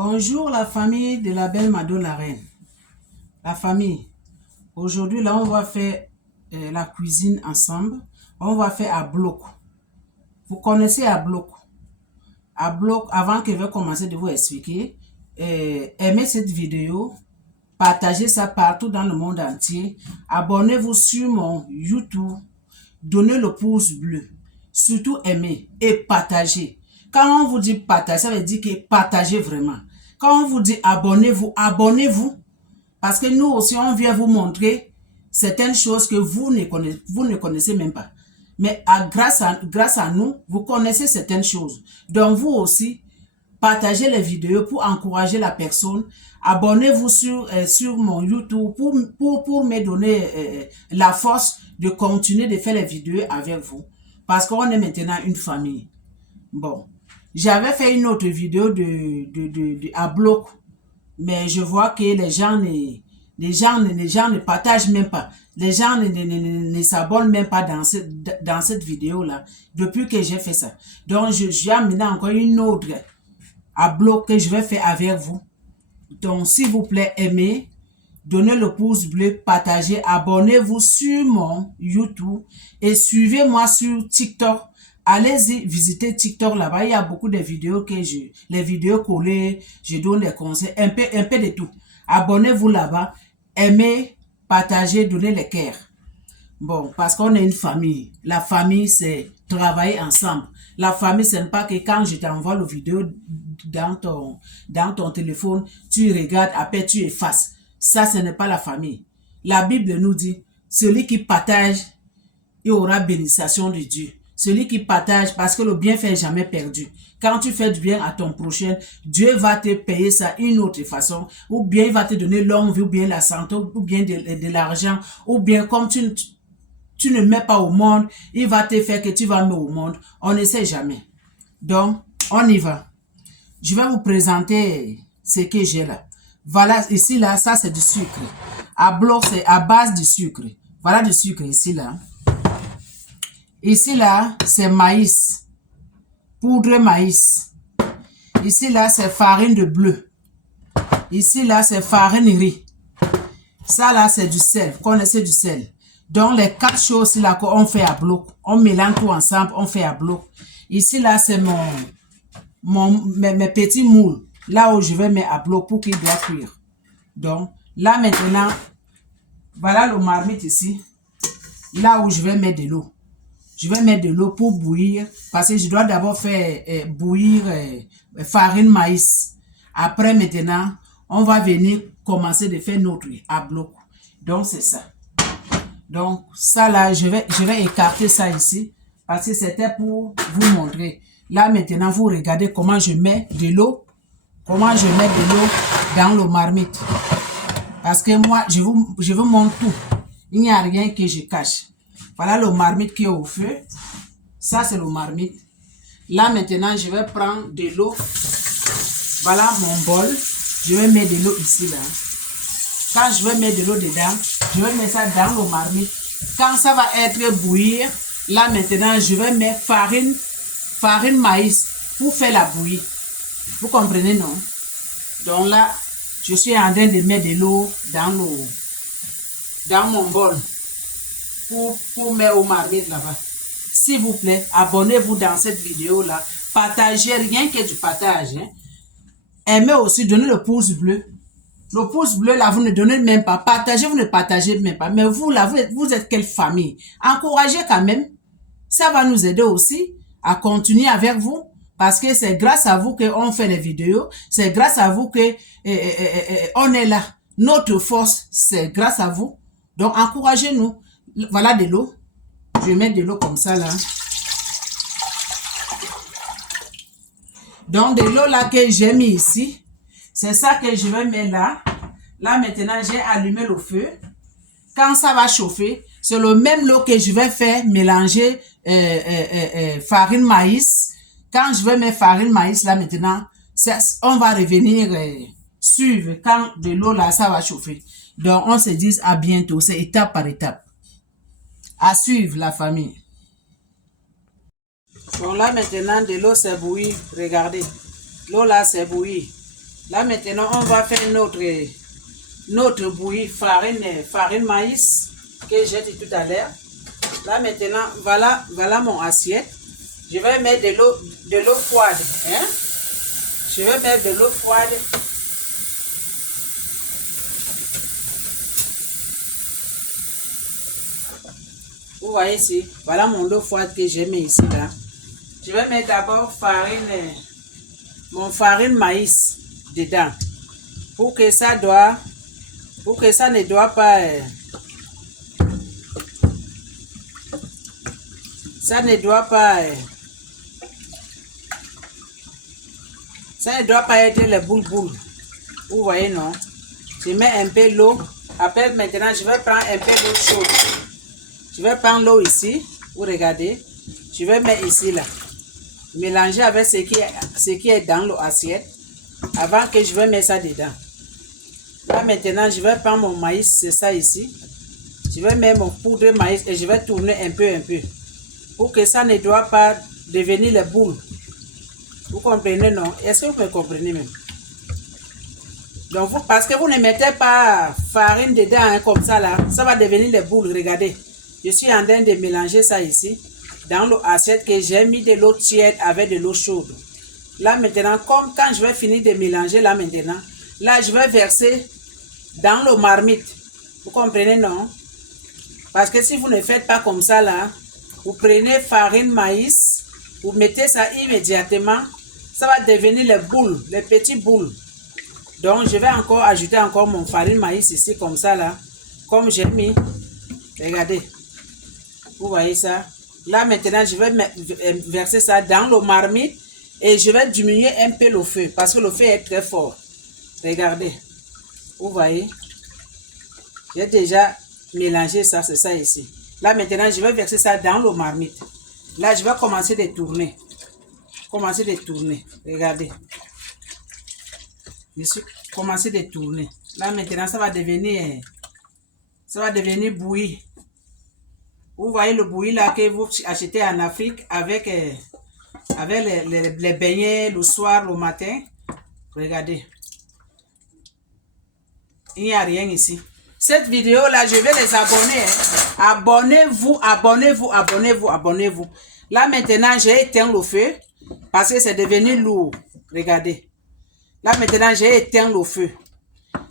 Bonjour la famille de la belle Mado la reine. La famille, aujourd'hui là on va faire la cuisine ensemble. On va faire à bloc. Vous connaissez à bloc. À bloc, avant que je vais commencer de vous expliquer, aimez cette vidéo, partagez ça partout dans le monde entier. Abonnez-vous sur mon YouTube, donnez le pouce bleu. Surtout aimez et partagez. Quand on vous dit partager, ça veut dire que partagez vraiment. Quand on vous dit abonnez-vous, abonnez-vous. Parce que nous aussi, on vient vous montrer certaines choses que vous ne connaissez même pas. Mais grâce à nous, vous connaissez certaines choses. Donc vous aussi, partagez les vidéos pour encourager la personne. Abonnez-vous sur mon YouTube pour me donner la force de continuer de faire les vidéos avec vous. Parce qu'on est maintenant une famille. Bon, j'avais fait une autre vidéo à bloc, mais je vois que les gens ne partagent même pas. Les gens ne s'abonnent même pas dans cette vidéo-là, depuis que j'ai fait ça. Donc, j'ai amené encore une autre à bloc que je vais faire avec vous. Donc, s'il vous plaît, aimez, donnez le pouce bleu, partagez, abonnez-vous sur mon YouTube et suivez-moi sur TikTok. Allez-y visiter TikTok là-bas. Il y a beaucoup de vidéos les vidéos collées, je donne des conseils, un peu de tout. Abonnez-vous là-bas, aimez, partagez, donnez les cœurs. Bon, parce qu'on est une famille. La famille, c'est travailler ensemble. La famille, ce n'est pas que quand je t'envoie la vidéo dans ton téléphone, tu regardes, après tu effaces. Ça, ce n'est pas la famille. La Bible nous dit, celui qui partage, il aura bénédiction de Dieu. Celui qui partage, parce que le bienfait n'est jamais perdu. Quand tu fais du bien à ton prochain, Dieu va te payer ça d'une autre façon. Ou bien il va te donner longue vie, ou bien la santé, ou bien de l'argent. Ou bien comme tu ne mets pas au monde, il va te faire que tu vas mettre au monde. On ne sait jamais. Donc, on y va. Je vais vous présenter ce que j'ai là. Voilà, ici, là, ça, c'est du sucre. À bloc, c'est à base de sucre. Voilà du sucre ici, là. Ici, là, c'est maïs. Poudre maïs. Ici, là, c'est farine de bleu. Ici, là, c'est farine riz. Ça, là, c'est du sel. Vous connaissez du sel. Donc, les quatre choses là qu'on fait à bloc. On mélange tout ensemble, on fait à bloc. Ici, là, c'est mes petits moules. Là où je vais mettre à bloc pour qu'il doit cuire. Donc, là, maintenant, voilà le marmite ici. Là où je vais mettre de l'eau. Je vais mettre de l'eau pour bouillir. Parce que je dois d'abord faire bouillir farine maïs. Après, maintenant, on va venir commencer de faire notre à bloc. Donc, c'est ça. Donc, ça là, je vais écarter ça ici. Parce que c'était pour vous montrer. Là, maintenant, vous regardez comment je mets de l'eau. Comment je mets de l'eau dans le marmite. Parce que moi, je vous montre tout. Il n'y a rien que je cache. Voilà le marmite qui est au feu. Ça, c'est le marmite. Là, maintenant, je vais prendre de l'eau. Voilà mon bol. Je vais mettre de l'eau ici, là. Quand je vais mettre de l'eau dedans, je vais mettre ça dans le marmite. Quand ça va être bouillir, là, maintenant, je vais mettre farine maïs pour faire la bouillie. Vous comprenez, non? Donc là, je suis en train de mettre de l'eau dans mon bol pour mettre au marmite là-bas. S'il vous plaît, abonnez-vous dans cette vidéo-là. Partagez, rien que du partage. Hein. Aimez aussi, donnez le pouce bleu. Le pouce bleu, là, vous ne donnez même pas. Partagez, vous ne partagez même pas. Mais vous, là, vous êtes quelle famille? Encouragez quand même. Ça va nous aider aussi à continuer avec vous. Parce que c'est grâce à vous qu'on fait les vidéos. C'est grâce à vous que on est là. Notre force, c'est grâce à vous. Donc, encouragez-nous. Voilà de l'eau. Je vais mettre de l'eau comme ça, là. Donc, de l'eau là que j'ai mis ici. C'est ça que je vais mettre là. Là, maintenant, j'ai allumé le feu. Quand ça va chauffer, c'est le même lot que je vais faire mélanger farine maïs. Quand je vais mettre farine maïs là maintenant, on va revenir suivre quand de l'eau là, ça va chauffer. Donc, on se dit à bientôt. C'est étape par étape. À suivre la famille. Bon, là maintenant, de l'eau s'est bouillie. Regardez. L'eau là s'est bouillie. Là, maintenant, on va faire notre bouillie farine maïs que j'ai dit tout à l'heure. Là, maintenant, voilà mon assiette. Je vais mettre de l'eau froide. Hein? Je vais mettre de l'eau froide. Vous voyez ici, voilà mon eau froide que j'ai mis ici là. Je vais mettre d'abord mon farine maïs dedans. Pour que ça ne doit pas ça ne doit pas être les boules. Vous voyez, non? Je mets un peu l'eau. Après, maintenant, je vais prendre un peu d'eau chaude. Je vais prendre l'eau ici. Vous regardez. Je vais mettre ici, là. Mélanger avec ce qui est dans l'assiette. Avant que je vais mettre ça dedans. Là, maintenant, je vais prendre mon maïs. C'est ça ici. Je vais mettre mon poudre de maïs et je vais tourner un peu. Pour que ça ne doit pas devenir les boules. Vous comprenez, non? Est-ce que vous me comprenez même? Donc, parce que vous ne mettez pas farine dedans hein, comme ça là, ça va devenir des boules. Regardez, je suis en train de mélanger ça ici dans l'assiette que j'ai mis de l'eau tiède avec de l'eau chaude. Là maintenant, comme quand je vais finir de mélanger là maintenant, là je vais verser dans le marmite. Vous comprenez, non? Parce que si vous ne faites pas comme ça là, vous prenez farine maïs, vous mettez ça immédiatement, ça va devenir les boules, les petites boules. Donc, je vais encore ajouter mon farine maïs ici, comme ça, là. Comme j'ai mis. Regardez. Vous voyez ça? Là, maintenant, je vais verser ça dans le marmite. Et je vais diminuer un peu le feu. Parce que le feu est très fort. Regardez. Vous voyez? J'ai déjà mélangé ça, c'est ça ici. Là, maintenant, je vais verser ça dans le marmite. Là, je vais commencer de tourner. Regardez. Je suis commencé de tourner. Là maintenant ça va devenir bouilli. Vous voyez le bouilli là que vous achetez en Afrique avec les beignets le soir, le matin. Regardez. Il n'y a rien ici. Cette vidéo là, je vais les abonner. Hein. Abonnez-vous. Là maintenant j'ai éteint le feu parce que c'est devenu lourd. Regardez. Là, maintenant, j'ai éteint le feu.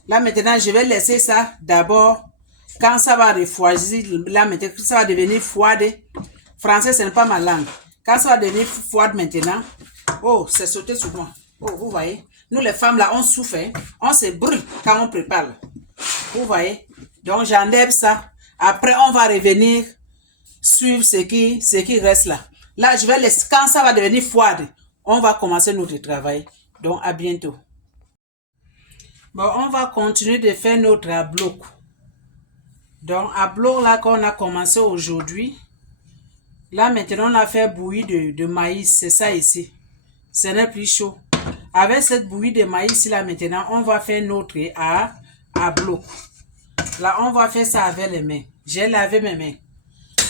Là, maintenant, je vais laisser ça d'abord. Quand ça va refroidir, là, maintenant, ça va devenir froide. Français, ce n'est pas ma langue. Quand ça va devenir froide maintenant, oh, c'est sauté sur moi. Oh, vous voyez. Nous, les femmes, là, on souffre. Hein? On se brûle quand on prépare. Vous voyez. Donc, j'enlève ça. Après, on va revenir suivre ce qui reste là. Là, je vais laisser. Quand ça va devenir froide, on va commencer notre travail. Donc, à bientôt. Bon, on va continuer de faire notre bloc. Donc, à bloc là qu'on a commencé aujourd'hui. Là, maintenant, on a fait bouillie de maïs. C'est ça ici. Ce n'est plus chaud. Avec cette bouillie de maïs là, maintenant, on va faire notre à bloc. Là, on va faire ça avec les mains. J'ai lavé mes mains.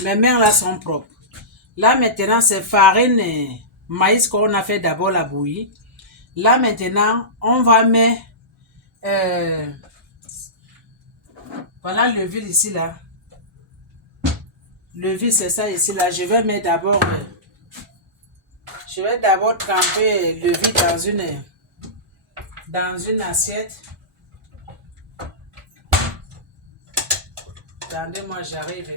Mes mains là sont propres. Là, maintenant, c'est farine maïs qu'on a fait d'abord la bouillie. Là, maintenant, on va mettre voilà le huile ici là. Le huile c'est ça ici là. Je vais mettre d'abord tremper le huile dans une assiette. Attendez-moi, j'arrive.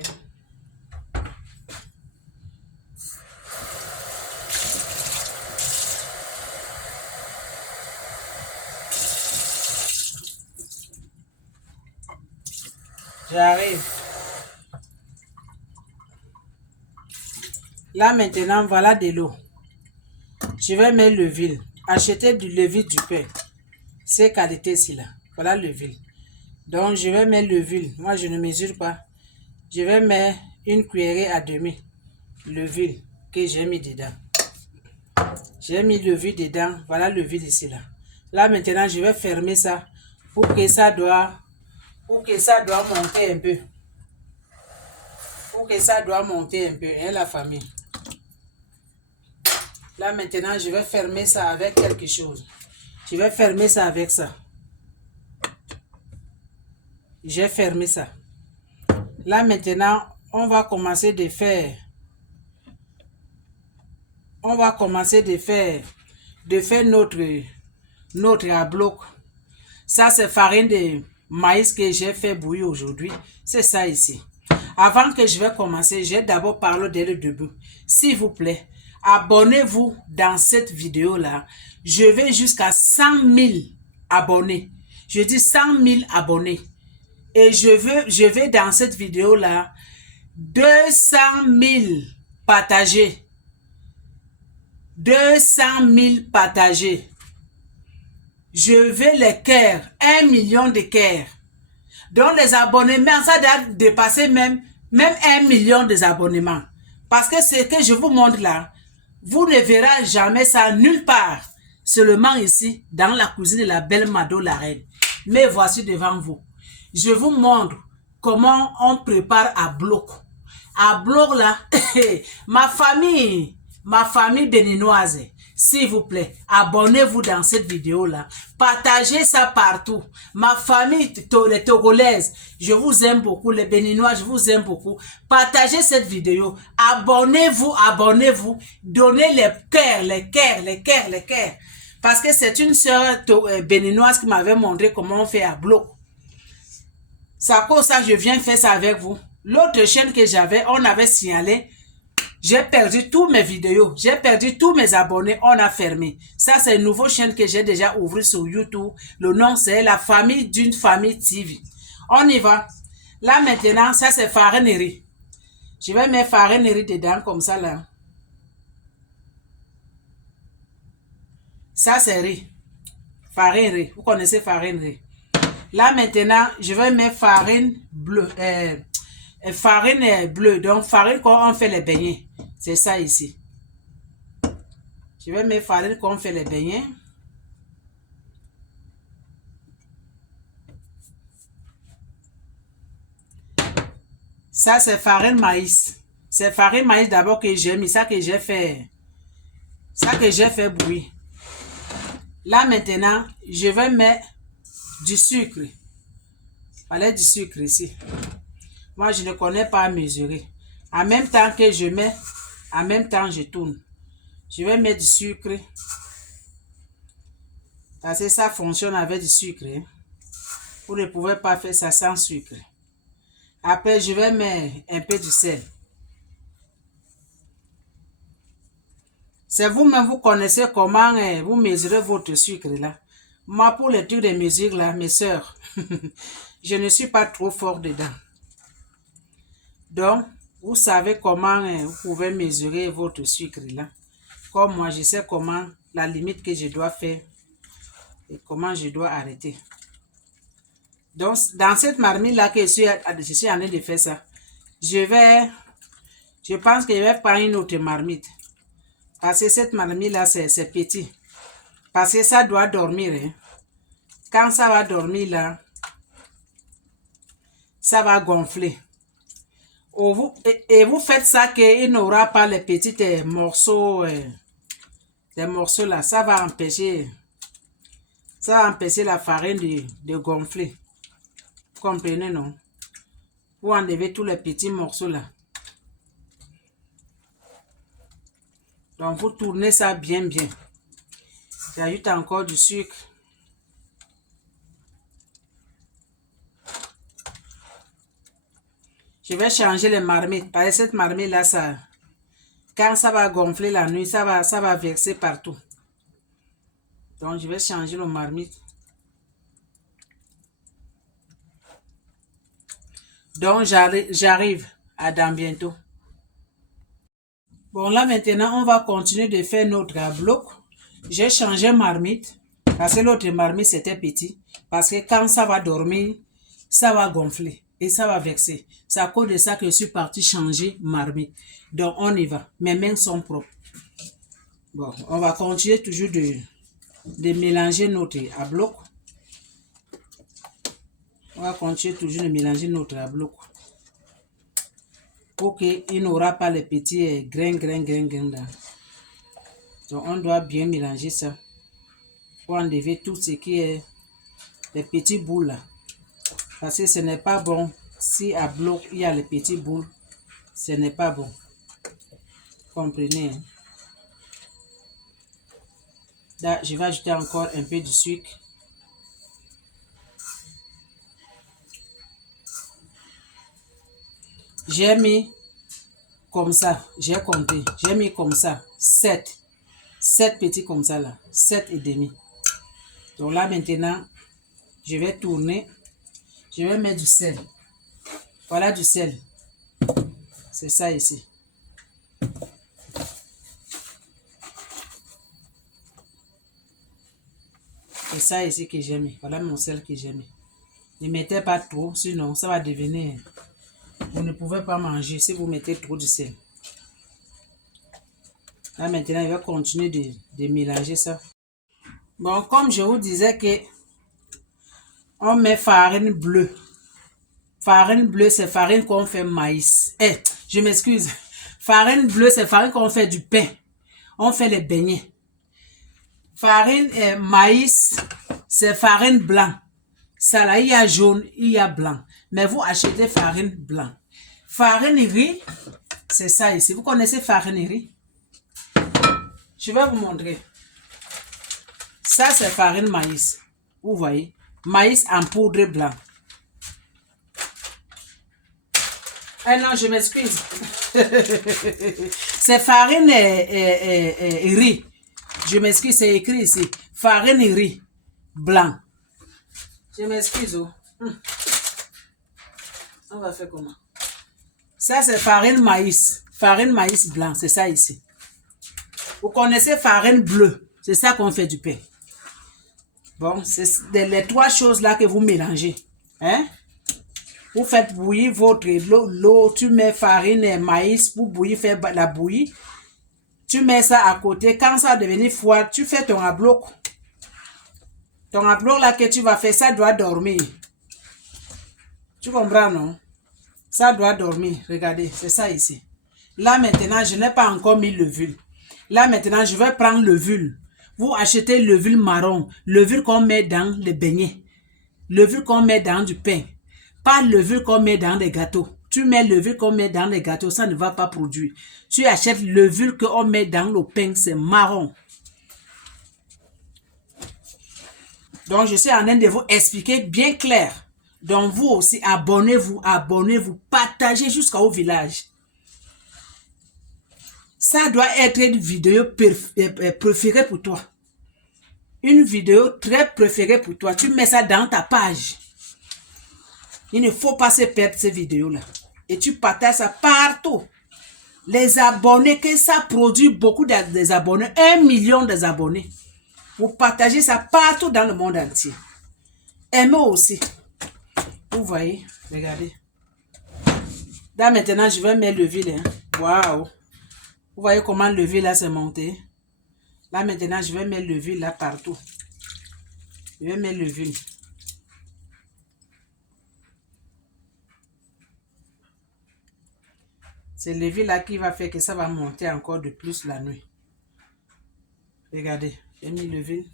J'arrive. Là maintenant, voilà de l'eau. Je vais mettre le huile. Acheter du levain du pain. Ces qualités-ci là. Voilà le huile. Donc je vais mettre le huile. Moi je ne mesure pas. Je vais mettre une cuillerée à demi. Le huile que j'ai mis dedans. J'ai mis le huile dedans. Voilà le huile ici là. Là maintenant je vais fermer ça pour que ça doit monter un peu. Hein, la famille. Là maintenant je vais fermer ça avec quelque chose. Je vais fermer ça avec ça. J'ai fermé ça. Là maintenant, on va commencer de faire. On va commencer de faire notre à bloc. Ça, c'est farine de maïs que j'ai fait bouillir aujourd'hui. C'est ça ici. Avant que je vais commencer, j'ai d'abord parlé dès le début. S'il vous plaît, abonnez-vous dans cette vidéo-là. Je vais jusqu'à 100 000 abonnés. Je dis 100 000 abonnés. Et je vais dans cette vidéo-là 200 000 partagés. 200 000 partagés. Je veux les cœurs, 1 million de cœurs. Donc les abonnements, ça doit dépasser même 1 million des abonnements. Parce que ce que je vous montre là, vous ne verrez jamais ça nulle part. Seulement ici, dans la cuisine de la belle Mado la reine. Mais voici devant vous. Je vous montre comment on prépare à bloc. À bloc là, ma famille béninoise, s'il vous plaît, abonnez-vous dans cette vidéo-là. Partagez ça partout. Ma famille, les Togolaises, je vous aime beaucoup. Les Béninois, je vous aime beaucoup. Partagez cette vidéo. Abonnez-vous, abonnez-vous. Donnez les cœurs, les cœurs, les cœurs, les cœurs. Parce que c'est une sœur béninoise qui m'avait montré comment on fait à bloc. C'est à cause de ça que je viens faire ça avec vous. L'autre chaîne que j'avais, on avait signalé. J'ai perdu tous mes vidéos. J'ai perdu tous mes abonnés. On a fermé. Ça, c'est une nouvelle chaîne que j'ai déjà ouvert sur YouTube. Le nom, c'est La Famille d'une Famille TV. On y va. Là, maintenant, ça, c'est farine et riz. Je vais mettre farine et riz dedans, comme ça, là. Ça, c'est riz. Farine riz. Vous connaissez farine riz. Là, maintenant, je vais mettre farine bleue. Farine bleue. Donc, farine quand on fait les beignets. C'est ça ici. Je vais mettre farine quand on fait les beignets. Ça, c'est farine maïs. C'est farine maïs d'abord que j'ai mis. Ça que j'ai fait. Ça que j'ai fait bouillir. Là, maintenant, je vais mettre du sucre. Voilà du sucre ici. Moi, je ne connais pas à mesurer. En même temps que je mets, en même temps, je tourne. Je vais mettre du sucre. Parce que ça fonctionne avec du sucre. Hein. Vous ne pouvez pas faire ça sans sucre. Après, je vais mettre un peu de sel. C'est vous-même, vous connaissez comment vous mesurez votre sucre là. Moi, pour les trucs de mesure là, mes soeurs, je ne suis pas trop fort dedans. Donc, vous savez comment vous pouvez mesurer votre sucre là. Comme moi, je sais comment, la limite que je dois faire et comment je dois arrêter. Donc, dans cette marmite là que je suis en train de faire ça, je pense que je vais prendre une autre marmite. Parce que cette marmite là, c'est petit. Parce que ça doit dormir. Hein. Quand ça va dormir là, ça va gonfler. Et vous faites ça qu'il n'aura pas les petits morceaux, les morceaux là. Ça va empêcher la farine de gonfler. Vous comprenez, non? Vous enlevez tous les petits morceaux là. Donc, vous tournez ça bien, bien. J'ajoute encore du sucre. Je vais changer les marmites. Parce que cette marmite là, ça, quand ça va gonfler la nuit, ça va verser partout. Donc, je vais changer le marmite. Donc, j'arrive à dans bientôt. Bon, là maintenant, on va continuer de faire notre bloc. J'ai changé marmite. Parce que l'autre marmite, c'était petit. Parce que quand ça va dormir, ça va gonfler. Et ça va vexer. C'est à cause de ça que je suis parti changer marmite. Donc, on y va. Mes mains sont propres. Bon, on va continuer toujours de mélanger notre à bloc. On va continuer toujours de mélanger notre à bloc. Pour qu'il n'aura pas les petits grains là. Donc, on doit bien mélanger ça. pour enlever tout ce qui est les petits boules là. Parce que ce n'est pas bon. Si à bloc, il y a les petits boules, ce n'est pas bon. Comprenez. Hein? Là, je vais ajouter encore un peu de sucre. J'ai mis comme ça, j'ai compté, j'ai mis comme ça, 7 petits comme ça là, 7 et demi. Donc là maintenant, je vais tourner, je vais mettre du sel. Voilà du sel. C'est ça ici. C'est ça ici que j'ai mis. Voilà mon sel que j'ai mis. Ne mettez pas trop, sinon ça va devenir... Vous ne pouvez pas manger si vous mettez trop de sel. Là maintenant, je vais continuer de mélanger ça. Bon, comme je vous disais que on met farine bleue. Farine bleue, c'est farine qu'on fait maïs. Je m'excuse. Farine bleue, c'est farine qu'on fait du pain. On fait les beignets. Farine maïs, c'est farine blanc. Ça là, il y a jaune, il y a blanc. Mais vous achetez farine blanc. Farine riz, c'est ça ici. Vous connaissez farine riz? Je vais vous montrer. Ça, c'est farine maïs. Vous voyez? Maïs en poudre blanc. Non, je m'excuse. C'est farine riz. Je m'excuse, c'est écrit ici. Farine riz blanc. Je m'excuse. Oh. On va faire comment? Ça, c'est farine maïs. Farine maïs blanc, c'est ça ici. Vous connaissez farine bleue. C'est ça qu'on fait du pain. Bon, c'est les trois choses là que vous mélangez. Hein? Vous faites bouillir votre l'eau, tu mets farine et maïs pour bouillir, faire la bouillie. Tu mets ça à côté. Quand ça devient froid, tu fais ton abloc. Ton abloc là que tu vas faire, ça doit dormir. Tu comprends, non? Ça doit dormir. Regardez, c'est ça ici. Là maintenant, je n'ai pas encore mis l'ovule. Là maintenant, je vais prendre l'ovule. Vous achetez l'ovule marron. L'ovule qu'on met dans les beignets. L'ovule qu'on met dans du pain. Pas l'ovule qu'on met dans les gâteaux. Tu mets l'ovule qu'on met dans les gâteaux, ça ne va pas produire. Tu achètes l'ovule qu'on met dans le pain, c'est marron. Donc, je suis en train de vous expliquer bien clair. Donc, vous aussi, abonnez-vous, partagez jusqu'au village. Ça doit être une vidéo préférée pour toi. Une vidéo très préférée pour toi. Tu mets ça dans ta page. Il ne faut pas se perdre ces vidéos-là. Et tu partages ça partout. Les abonnés, que ça produit beaucoup d'abonnés. 1 million d'abonnés. Vous partagez ça partout dans le monde entier. Aimez aussi. Vous voyez, regardez. Là maintenant, je vais mettre l'huile. Hein. Waouh. Vous voyez comment l'huile là s'est monté. Là maintenant, je vais mettre l'huile là partout. Je vais mettre l'huile. C'est l'huile là qui va faire que ça va monter encore de plus la nuit. Regardez, j'ai mis l'huile.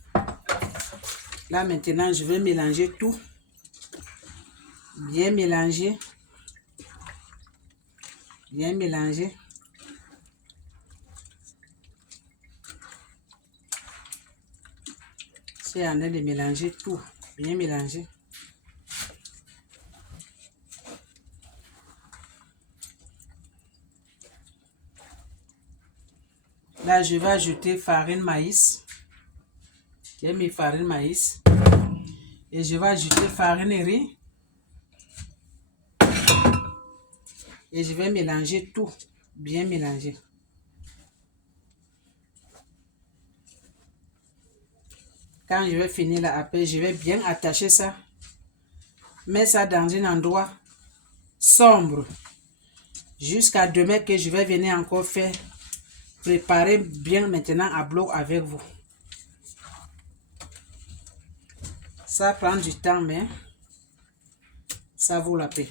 Là maintenant, je vais mélanger tout. Bien mélanger. Bien mélanger. C'est en train de mélanger tout. Bien mélanger. Là, je vais ajouter farine maïs. J'ai mis farine maïs. Et je vais ajouter farine riz. Et je vais mélanger tout. Bien mélanger. Quand je vais finir là, après, je vais bien attacher ça. Mettre ça dans un endroit sombre. Jusqu'à demain que je vais venir encore faire. Préparer bien maintenant à bloc avec vous. Ça prend du temps, mais ça vaut la peine.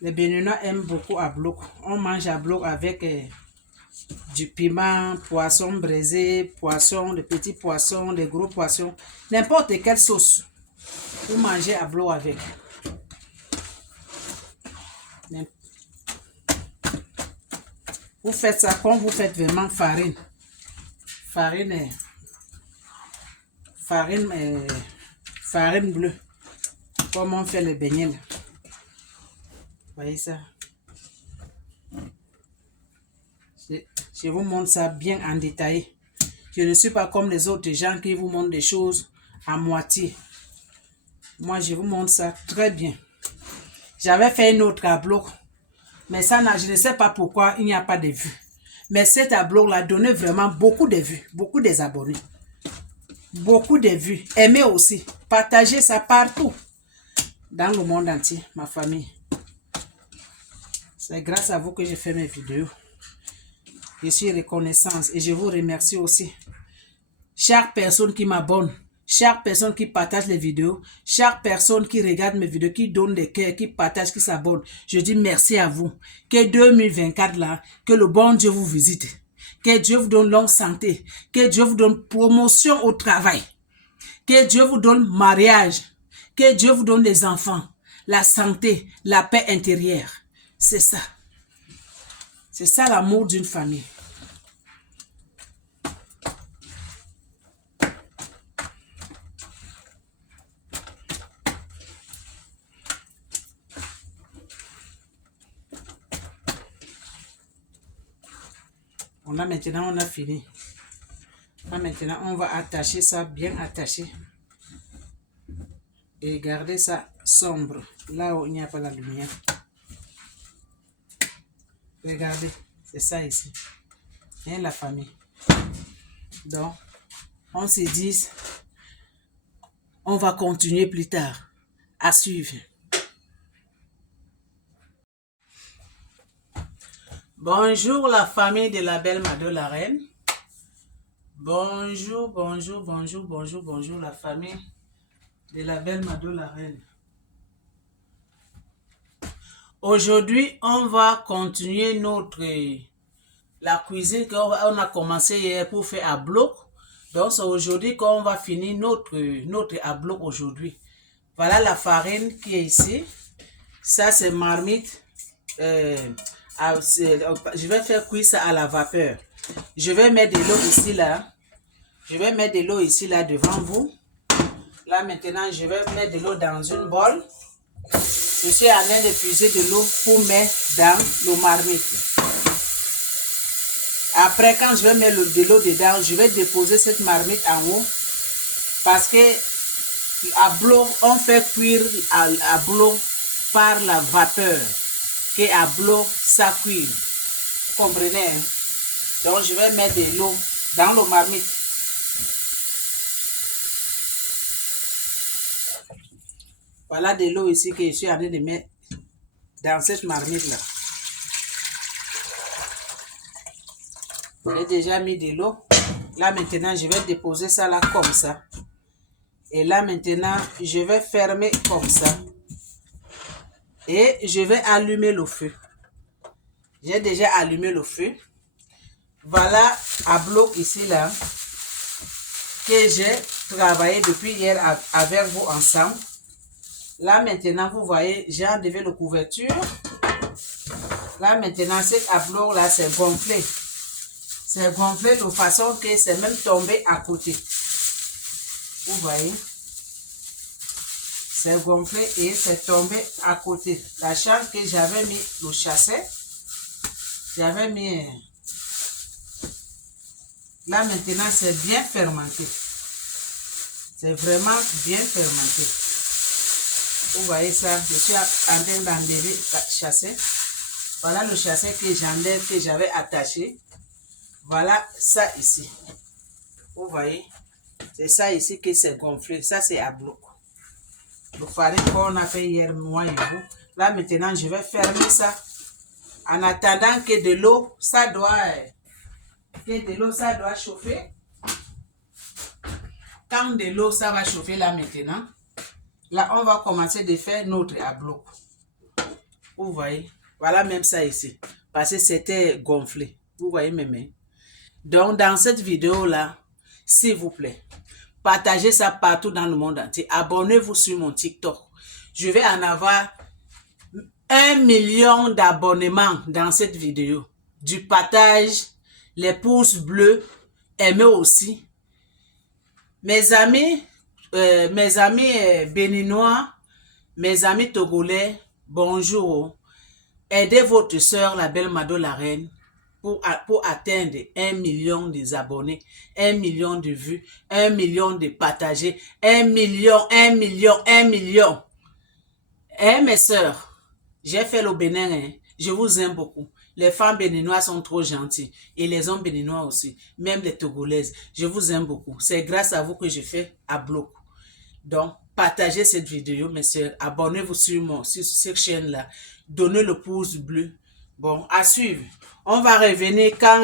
Les Béninois aiment beaucoup à bloc. On mange à bloc avec du piment, poisson braisé, poisson, de petits poissons, des gros poissons, n'importe quelle sauce. Vous mangez à bloc avec. Vous faites ça comme vous faites vraiment farine. Farine bleue. Comme on fait les beignets là. Voyez ça? Je vous montre ça bien en détail. Je ne suis pas comme les autres gens qui vous montrent des choses à moitié. Moi, je vous montre ça très bien. J'avais fait une autre à bloc. Mais ça, je ne sais pas pourquoi il n'y a pas de vues. Mais cet tableau-là donnait vraiment beaucoup de vues, beaucoup des abonnés. Beaucoup de vues. Aimez aussi. Partagez ça partout. Dans le monde entier, ma famille. C'est grâce à vous que j'ai fait mes vidéos. Je suis reconnaissante et je vous remercie aussi. Chaque personne qui m'abonne, chaque personne qui partage les vidéos, chaque personne qui regarde mes vidéos, qui donne des cœurs, qui partage, qui s'abonne, je dis merci à vous. Que 2024 là, que le bon Dieu vous visite. Que Dieu vous donne longue santé. Que Dieu vous donne promotion au travail. Que Dieu vous donne mariage. Que Dieu vous donne des enfants. La santé, la paix intérieure. C'est ça. C'est ça l'amour d'une famille. On a maintenant, on a fini. Là, maintenant, on va attacher ça bien attaché. Et garder ça sombre. Là où il n'y a pas la lumière. Regardez, c'est ça ici. Et la famille. Donc, on se dit, on va continuer plus tard. À suivre. Bonjour la famille de la belle Mado la reine. Bonjour, bonjour, bonjour, bonjour, bonjour la famille de la belle Mado la reine. Aujourd'hui, on va continuer la cuisine qu'on a commencé hier pour faire à bloc. Donc, c'est aujourd'hui qu'on va finir notre à bloc aujourd'hui. Voilà la farine qui est ici. Ça, c'est marmite. Je vais faire cuire ça à la vapeur. Je vais mettre de l'eau ici, là. Je vais mettre de l'eau ici, là, devant vous. Là, maintenant, je vais mettre de l'eau dans une bol. Je suis en train de puiser de l'eau pour mettre dans le marmite. Après, quand je vais mettre de l'eau dedans, je vais déposer cette marmite en haut. Parce que à bloc, on fait cuire à bloc par la vapeur. Que à bloc, ça cuit. Vous comprenez? Hein? Donc, je vais mettre de l'eau dans le marmite. Voilà de l'eau ici que je suis en train de mettre dans cette marmite-là. J'ai déjà mis de l'eau. Là, maintenant, je vais déposer ça là comme ça. Et là, maintenant, je vais fermer comme ça. Et je vais allumer le feu. J'ai déjà allumé le feu. Voilà à bloc ici là que j'ai travaillé depuis hier avec vous ensemble. Là maintenant vous voyez j'ai enlevé la couverture. Là maintenant cet à bloc là c'est gonflé. C'est gonflé de façon que c'est même tombé à côté. Vous voyez. C'est gonflé et c'est tombé à côté. La chance que j'avais mis le chasset. J'avais mis... Là, maintenant, c'est bien fermenté. C'est vraiment bien fermenté. Vous voyez ça? Je suis en train d'enlever le chasset. Voilà le chasset que j'enlève, que j'avais attaché. Voilà ça ici. Vous voyez? C'est ça ici que c'est gonflé. Ça, c'est à bloc. Le farine qu'on a fait hier, moi et vous. Là, maintenant, je vais fermer ça. En attendant que de l'eau, ça doit chauffer. Quand de l'eau, ça va chauffer là maintenant. Là, on va commencer de faire notre à bloc. Vous voyez? Voilà même ça ici. Parce que c'était gonflé. Vous voyez mes mains. Donc, dans cette vidéo-là, s'il vous plaît, partagez ça partout dans le monde entier. Abonnez-vous sur mon TikTok. Je vais en avoir 1 million d'abonnements dans cette vidéo. Du partage, les pouces bleus, aimez aussi. Mes amis béninois, mes amis togolais, bonjour. Aidez votre soeur, la belle Mado la Reine, pour atteindre 1 million de abonnés, 1 million de vues, 1 million de partagés, 1 million. Eh, mes soeurs, j'ai fait le Bénin, hein. Je vous aime beaucoup. Les femmes béninoises sont trop gentilles. Et les hommes béninois aussi. Même les Togolaises. Je vous aime beaucoup. C'est grâce à vous que je fais à bloc. Donc, partagez cette vidéo, mes soeurs. Abonnez-vous sur cette chaîne-là. Donnez le pouce bleu. Bon, à suivre. On va revenir quand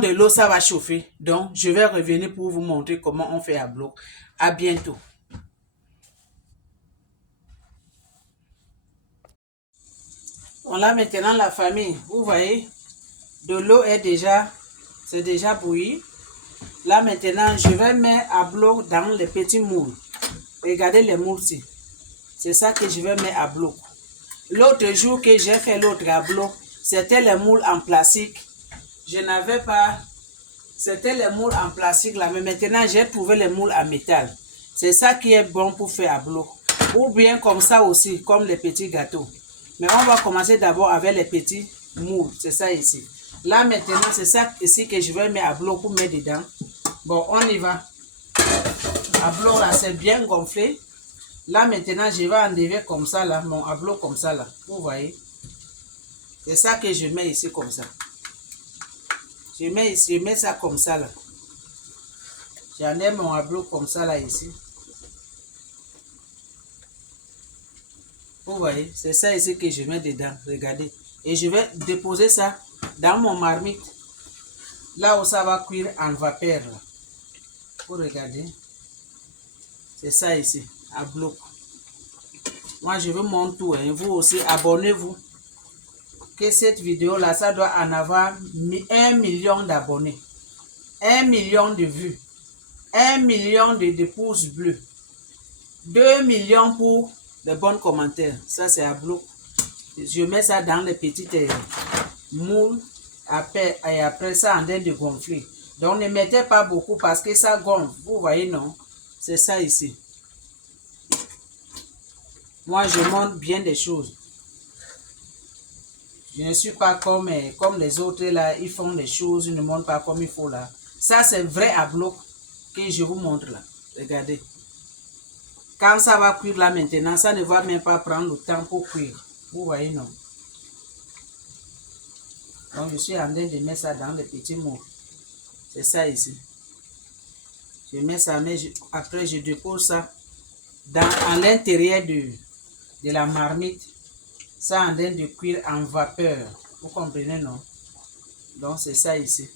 de l'eau, ça va chauffer. Donc, je vais revenir pour vous montrer comment on fait à bloc. À bientôt. On a maintenant la famille. Vous voyez, de l'eau c'est déjà bouilli. Là maintenant, je vais mettre à bloc dans les petits moules. Regardez les moules-ci. C'est ça que je vais mettre à bloc. L'autre jour que j'ai fait l'autre à bloc, c'était les moules en plastique. Je n'avais pas... C'était les moules en plastique là, mais maintenant j'ai trouvé les moules en métal. C'est ça qui est bon pour faire à bloc. Ou bien comme ça aussi, comme les petits gâteaux. Mais on va commencer d'abord avec les petits moules. C'est ça ici. Là maintenant, c'est ça ici que je vais mettre à bloc pour mettre dedans. Bon, on y va. À bloc là, c'est bien gonflé. Là maintenant, je vais enlever comme ça là, mon à bloc comme ça là. Vous voyez. C'est ça que je mets ici comme ça. Je mets ça comme ça là. J'enlève mon à bloc comme ça là ici. Vous voyez, c'est ça ici que je mets dedans. Regardez. Et je vais déposer ça dans mon marmite. Là où ça va cuire en vapeur. Là. Vous regardez. C'est ça ici, à bloc. Moi, je veux mon tour. Hein. Vous aussi, abonnez-vous. Que cette vidéo-là, ça doit en avoir 1 million d'abonnés. 1 million de vues. 1 million de pouces bleus. 2 millions pour de bons commentaires. Ça, c'est à bloc. Je mets ça dans les petites moules. Et après ça, en train de gonfler. Donc, ne mettez pas beaucoup parce que ça gonfle. Vous voyez, non? C'est ça ici. Moi, je montre bien des choses. Je ne suis pas comme les autres là. Ils font des choses, ils ne montrent pas comme il faut là. Ça, c'est vrai à bloc que je vous montre là. Regardez. Quand ça va cuire là maintenant, ça ne va même pas prendre le temps pour cuire. Vous voyez, non? Donc, je suis en train de mettre ça dans les petits moules. C'est ça ici. Je mets ça, mais après je dépose ça à l'intérieur de la marmite. Ça en train de cuire en vapeur. Vous comprenez, non? Donc, c'est ça ici.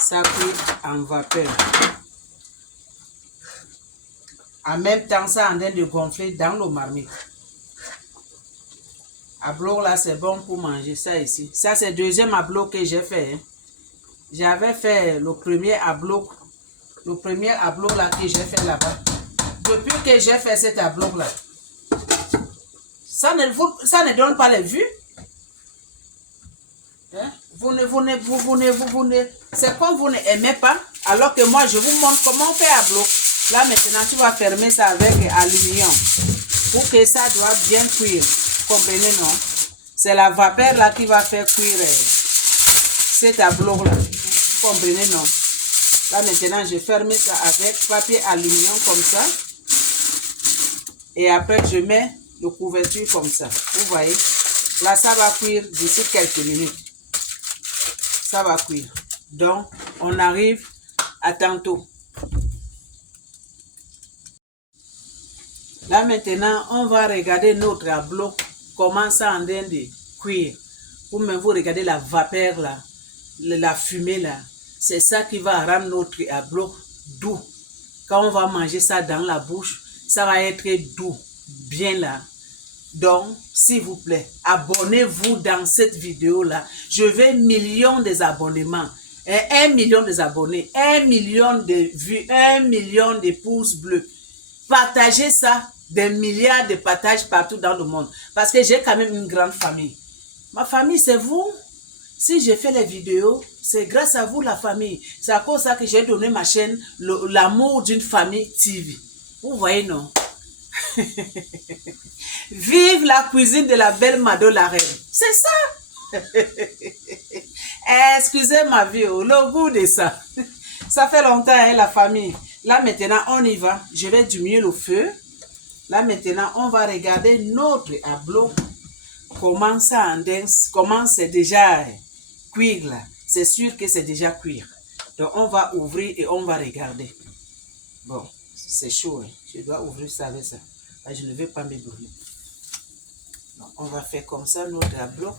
Ça cuit en vapeur. En même temps, ça en train de gonfler dans le marmite. À bloc là, c'est bon pour manger ça ici. Ça, c'est le deuxième à bloc que j'ai fait. Hein. J'avais fait le premier à bloc. Le premier à bloc là que j'ai fait là-bas. Depuis que j'ai fait cet à bloc là, ça ne donne pas les vues. Hein? C'est comme vous n'aimez pas. Alors que moi, je vous montre comment on fait à bloc. Là, maintenant, tu vas fermer ça avec aluminium. Pour que ça doit bien cuire. Comprenez, non? C'est la vapeur là qui va faire cuire cet à bloc là. Comprenez, non? Là, maintenant, je ferme ça avec papier aluminium comme ça. Et après, je mets le couverture comme ça. Vous voyez? Là, ça va cuire d'ici quelques minutes. Ça va cuire. Donc, on arrive à tantôt. Là, maintenant, on va regarder notre à bloc. Comment ça en train de cuire. Pour même vous regarder la vapeur là. La fumée là. C'est ça qui va rendre notre à bloc doux. Quand on va manger ça dans la bouche, ça va être doux. Bien là. Donc, s'il vous plaît, abonnez-vous dans cette vidéo-là. Je veux millions des abonnements. 1 million des abonnés, 1 million de vues, 1 million de pouces bleus. Partagez ça, des milliards de partages partout dans le monde. Parce que j'ai quand même une grande famille. Ma famille, c'est vous. Si j'ai fait les vidéos, c'est grâce à vous, la famille. C'est à cause de ça que j'ai donné ma chaîne L'amour d'une famille TV. Vous voyez, non? Vive la cuisine de la belle Mado la reine. C'est ça. Excusez ma vie, le goût de ça. Ça fait longtemps, hein, la famille. Là, maintenant, on y va. Je vais diminuer le feu. Là, maintenant, on va regarder notre ablo. Comment ça comment c'est déjà cuire là. C'est sûr que c'est déjà cuire. Donc, on va ouvrir et on va regarder. Bon, c'est chaud. Hein. Je dois ouvrir ça avec ça. Là, je ne vais pas me brûler. Donc, on va faire comme ça notre ablo.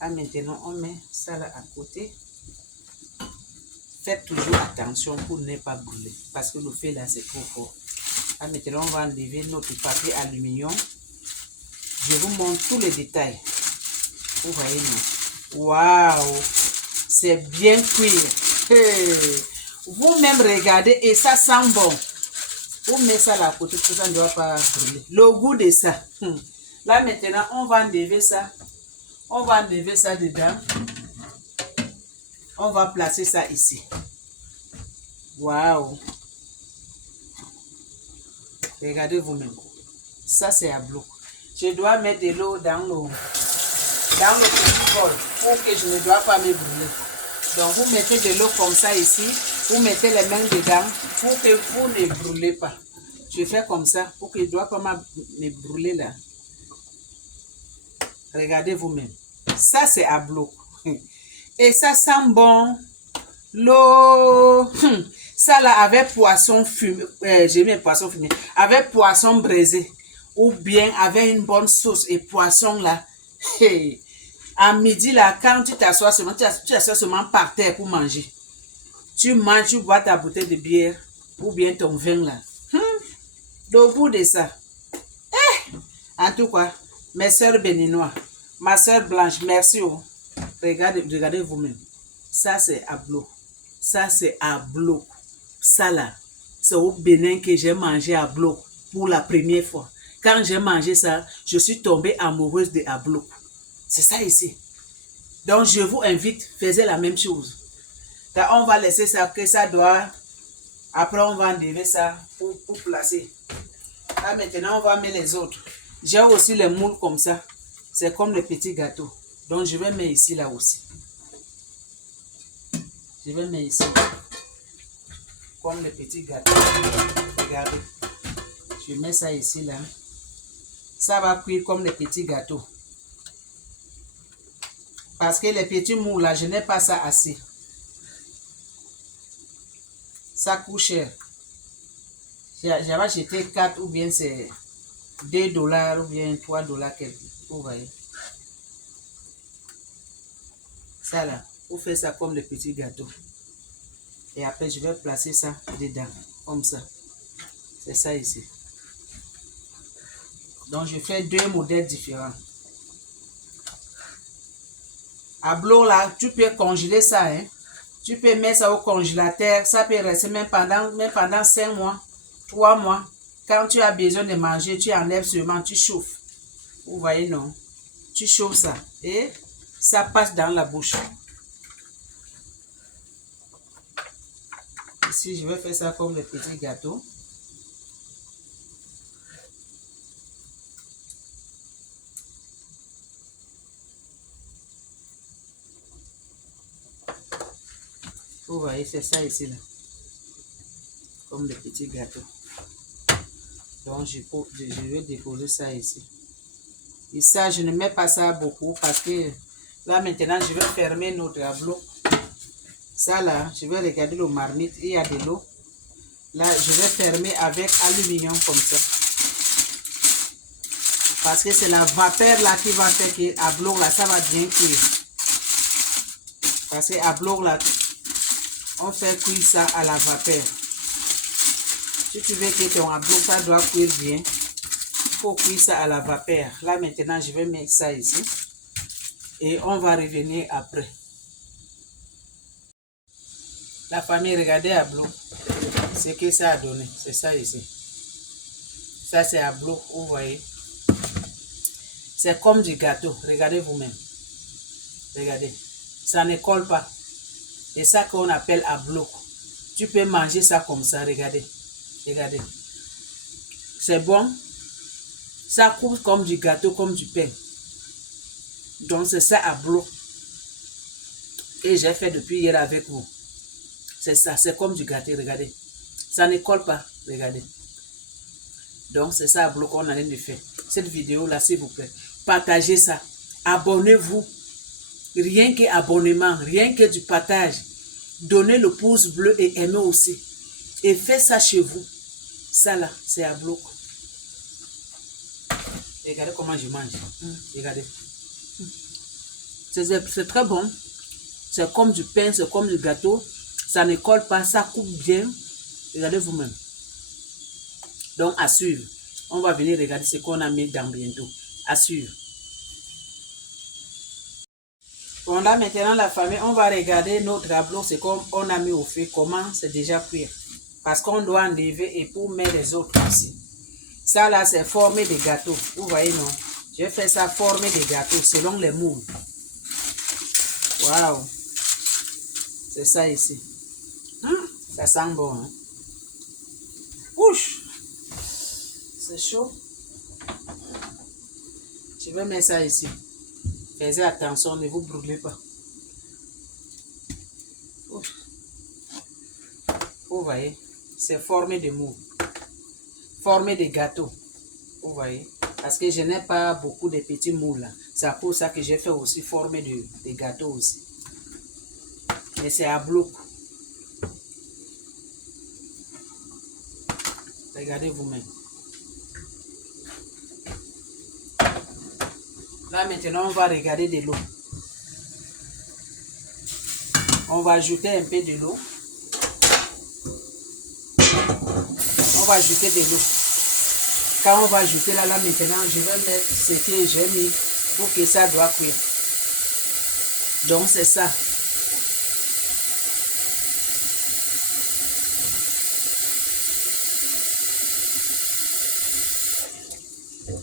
Là, maintenant, on met ça là à côté. Faites toujours attention pour ne pas brûler. Parce que le feu là, c'est trop fort. Là, maintenant, on va enlever notre papier aluminium. Je vous montre tous les détails. Vous voyez, non? Waouh! C'est bien cuit. Hey. Vous-même regardez et ça sent bon. Vous mettez ça là à côté, tout ça ne doit pas brûler. Le goût de ça. Là, maintenant, on va enlever ça. On va enlever ça dedans. On va placer ça ici. Waouh! Regardez vous-même. Ça, c'est à bloc. Je dois mettre de l'eau dans le petit bol pour que je ne dois pas me brûler. Donc, vous mettez de l'eau comme ça ici. Vous mettez les mains dedans pour que vous ne brûlez pas. Je fais comme ça pour que je ne dois pas me brûler là. Regardez vous-même. Ça, c'est à bloc. Et ça sent bon. L'eau. Ça là, avec poisson fumé. J'ai mis poisson fumé. Avec poisson braisé. Ou bien avec une bonne sauce et poisson là. Hey. À midi là, quand tu t'assois seulement, tu t'assois seulement par terre pour manger. Tu manges, tu bois ta bouteille de bière ou bien ton vin là. Le goût de ça. En tout cas, mes soeurs béninois, ma soeur Blanche, merci. Oh. Regardez vous-même. Ça c'est à bloc. Ça c'est à bloc. Ça là, c'est au Bénin que j'ai mangé à bloc pour la première fois. Quand j'ai mangé ça, je suis tombée amoureuse de Ablo. C'est ça ici. Donc, je vous invite, faisez la même chose. Donc, on va laisser ça, que ça doit... Après, on va enlever ça pour placer. Là, maintenant, on va mettre les autres. J'ai aussi les moules comme ça. C'est comme les petits gâteaux. Donc, je vais mettre ici, là aussi. Je vais mettre ici. Comme les petits gâteaux. Regardez. Je mets ça ici, là. Ça va cuire comme les petits gâteaux. Parce que les petits moules là, je n'ai pas ça assez. Ça coûte cher. J'avais acheté 4 ou bien c'est $2 ou bien $3 quelque. Vous voyez. Ça là, vous faites ça comme les petits gâteaux. Et après, je vais placer ça dedans. Comme ça. C'est ça ici. Donc, je fais 2 modèles différents. Ablo là, tu peux congeler ça. Hein? Tu peux mettre ça au congélateur. Ça peut rester même pendant 5 mois, 3 mois. Quand tu as besoin de manger, tu enlèves seulement, tu chauffes. Vous voyez, non? Tu chauffes ça. Et ça passe dans la bouche. Ici, je vais faire ça comme les petits gâteaux. Vous voyez, c'est ça ici, là. Comme des petits gâteaux. Donc, je vais déposer ça ici. Et ça, je ne mets pas ça beaucoup parce que là, maintenant, je vais fermer notre tableau. Ça, là, je vais regarder le marmite. Il y a de l'eau. Là, je vais fermer avec aluminium comme ça. Parce que c'est la vapeur là qui va faire que à bloc là, ça va bien cuire. Parce que à bloc là, on fait cuire ça à la vapeur. Si tu veux que ton ablo, ça doit cuire bien. faut cuire ça à la vapeur. Là, maintenant, je vais mettre ça ici. Et on va revenir après. La famille, regardez à bloc. Ce que ça a donné. C'est ça ici. Ça, c'est à bloc, vous voyez. C'est comme du gâteau. Regardez vous-même. Regardez. Ça ne colle pas. C'est ça qu'on appelle à bloc. Tu peux manger ça comme ça. Regardez. Regardez. C'est bon. Ça coupe comme du gâteau, comme du pain. Donc, c'est ça à bloc. Et j'ai fait depuis hier avec vous. C'est ça. C'est comme du gâteau. Regardez. Ça ne colle pas. Regardez. Donc, c'est ça à bloc qu'on a de faire. Cette vidéo-là, s'il vous plaît. Partagez ça. Abonnez-vous. Rien que abonnement. Rien que du partage. Donnez le pouce bleu et aimez aussi. Et faites ça chez vous. Ça là, c'est à bloc. Regardez comment je mange. Regardez. C'est très bon. C'est comme du pain, c'est comme du gâteau. Ça ne colle pas, ça coupe bien. Regardez vous-même. Donc, à suivre. On va venir regarder ce qu'on a mis dans bientôt. À suivre. Bon, là, maintenant, la famille, on va regarder notre tableau. C'est comme on a mis au feu. Comment c'est déjà cuit. Parce qu'on doit enlever et pour mettre les autres aussi. Ça, là, c'est formé de gâteaux. Vous voyez, non? J'ai fait ça formé de gâteaux selon les moules. Waouh! C'est ça ici. Ça sent bon, hein? Ouch! C'est chaud. Je vais mettre ça ici. Faites attention, ne vous brûlez pas. Ouf. Vous voyez, c'est formé de moules. Formé de gâteaux. Vous voyez. Parce que je n'ai pas beaucoup de petits moules là. C'est pour ça que j'ai fait aussi former de gâteaux aussi. Mais c'est à bloc. Regardez vous-même. Là maintenant, on va regarder de l'eau. On va ajouter un peu de l'eau. On va ajouter de l'eau. Quand on va ajouter là maintenant, je vais mettre ce que j'ai mis pour que ça doit cuire. Donc c'est ça.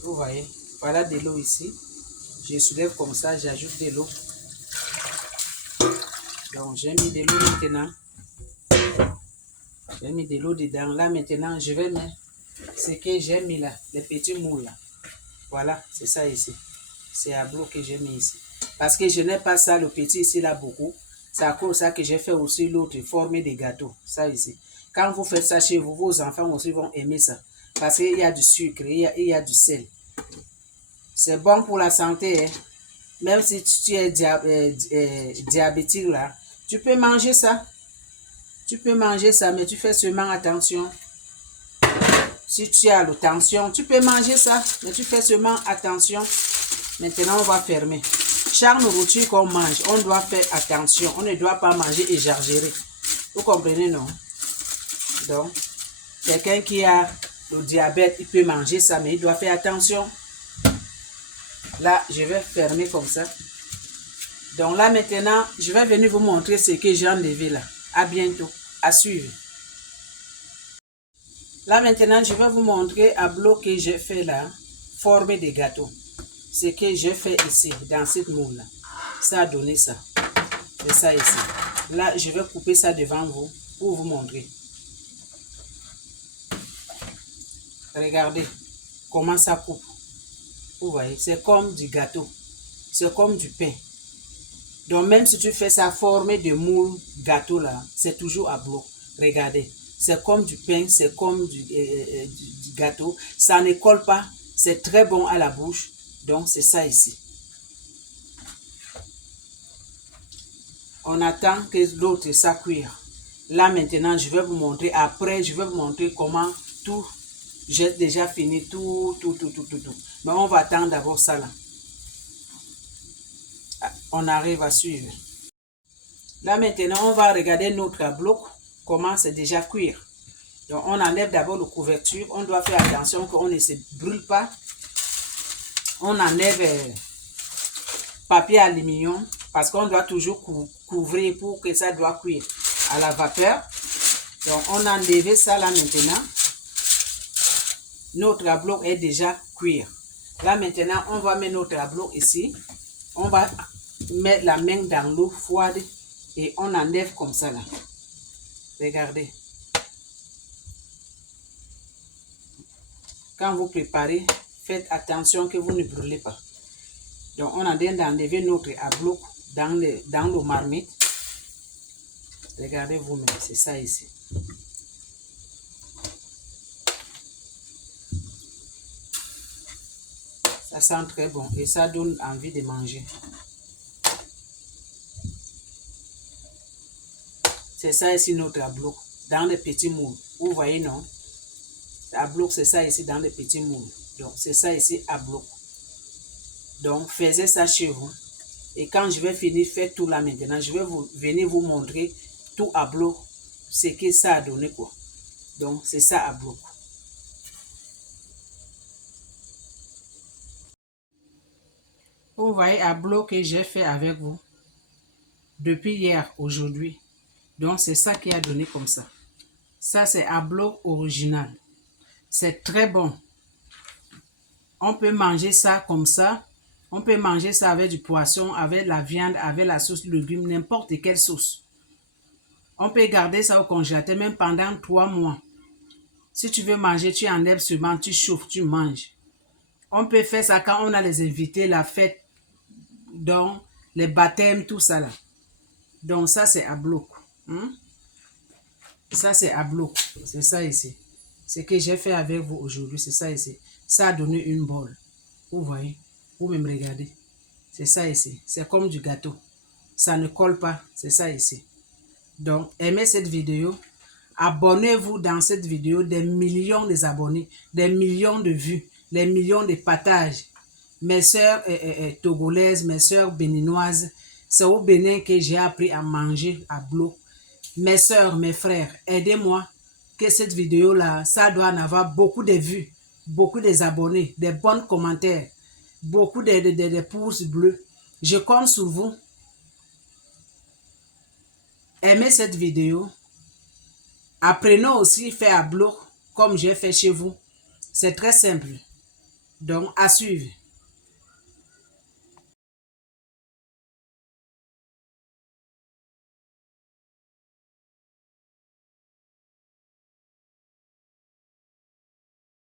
Vous voyez, voilà de l'eau ici. Je soulève comme ça, j'ajoute de l'eau. Donc j'ai mis de l'eau maintenant. J'ai mis de l'eau dedans. Là maintenant, je vais mettre ce que j'ai mis là, les petits moules là. Voilà, c'est ça ici. C'est à bloc que j'ai mis ici. Parce que je n'ai pas ça, le petit ici là beaucoup. C'est à cause de ça que j'ai fait aussi l'autre, former des gâteaux. Ça ici. Quand vous faites ça chez vous, vos enfants aussi vont aimer ça. Parce qu'il y a du sucre, il y a du sel. C'est bon pour la santé. Hein. Même si tu es diabétique là, tu peux manger ça. Tu peux manger ça, mais tu fais seulement attention. Si tu as la tension, tu peux manger ça, mais tu fais seulement attention. Maintenant, on va fermer. Chaque nourriture qu'on mange, on doit faire attention. On ne doit pas manger exagéré. Vous comprenez, non? Donc, quelqu'un qui a le diabète, il peut manger ça, mais il doit faire attention. Là, je vais fermer comme ça. Donc là, maintenant, je vais venir vous montrer ce que j'ai enlevé là. À bientôt. À suivre. Là, maintenant, je vais vous montrer à bloc que j'ai fait là, former des gâteaux. Ce que j'ai fait ici, dans cette moule là. Ça a donné ça. C'est ça ici. Là, je vais couper ça devant vous pour vous montrer. Regardez comment ça coupe. Vous voyez, c'est comme du gâteau. C'est comme du pain. Donc, même si tu fais ça former de moule gâteau là, c'est toujours à bloc. Regardez. C'est comme du pain, c'est comme du gâteau. Ça ne colle pas. C'est très bon à la bouche. Donc, c'est ça ici. On attend que l'autre ça cuire. Là, maintenant, je vais vous montrer. Après, je vais vous montrer comment tout. J'ai déjà fini tout. Mais on va attendre d'abord ça là. On arrive à suivre. Là, maintenant, on va regarder notre bloc. Comment c'est déjà cuire. Donc, on enlève d'abord la couverture. On doit faire attention qu'on ne se brûle pas. On enlève papier aluminium parce qu'on doit toujours couvrir pour que ça doit cuire à la vapeur. Donc, on a enlevé ça là maintenant. Notre bloc est déjà cuit. Là maintenant, on va mettre notre bloc ici. On va mettre la main dans l'eau froide et on enlève comme ça là. Regardez. Quand vous préparez, faites attention que vous ne brûlez pas. Donc, on a bien d'enlever notre bloc dans le marmite. Regardez vous-même, c'est ça ici. Ça sent très bon et ça donne envie de manger. C'est ça ici notre bloc, dans les petits moules. Vous voyez, non? À bloc, c'est ça ici dans les petits moules. Donc, c'est ça ici à bloc. Donc, faites ça chez vous. Et quand je vais finir, faire tout là maintenant, je vais venir vous montrer tout à bloc, ce que ça a donné quoi. Donc, c'est ça à bloc. Vous voyez à bloc que j'ai fait avec vous depuis hier, aujourd'hui. Donc, c'est ça qui a donné comme ça. Ça, c'est à bloc original. C'est très bon. On peut manger ça comme ça. On peut manger ça avec du poisson, avec la viande, avec la sauce légumes, n'importe quelle sauce. On peut garder ça au congélateur même pendant 3 mois. Si tu veux manger, tu enlèves seulement, tu chauffes, tu manges. On peut faire ça quand on a les invités, la fête, donc les baptêmes, tout ça là. Donc ça, c'est à bloc. Ça, c'est à bloc. C'est ça ici. Ce que j'ai fait avec vous aujourd'hui, c'est ça ici. Ça a donné une bolle. Vous voyez? Vous même regardez. C'est ça ici. C'est comme du gâteau. Ça ne colle pas. C'est ça ici. Donc, aimez cette vidéo. Abonnez-vous dans cette vidéo. Des millions d'abonnés. Des millions de vues. Des millions de partages. Mes sœurs togolaises, mes sœurs béninoises, c'est au Bénin que j'ai appris à manger à bloc. Mes sœurs, mes frères, aidez-moi que cette vidéo-là, ça doit en avoir beaucoup de vues, beaucoup d'abonnés, des bons commentaires, beaucoup de pouces bleus. Je compte sur vous. Aimez cette vidéo. Apprenez aussi à faire à bloc comme j'ai fait chez vous. C'est très simple. Donc, à suivre.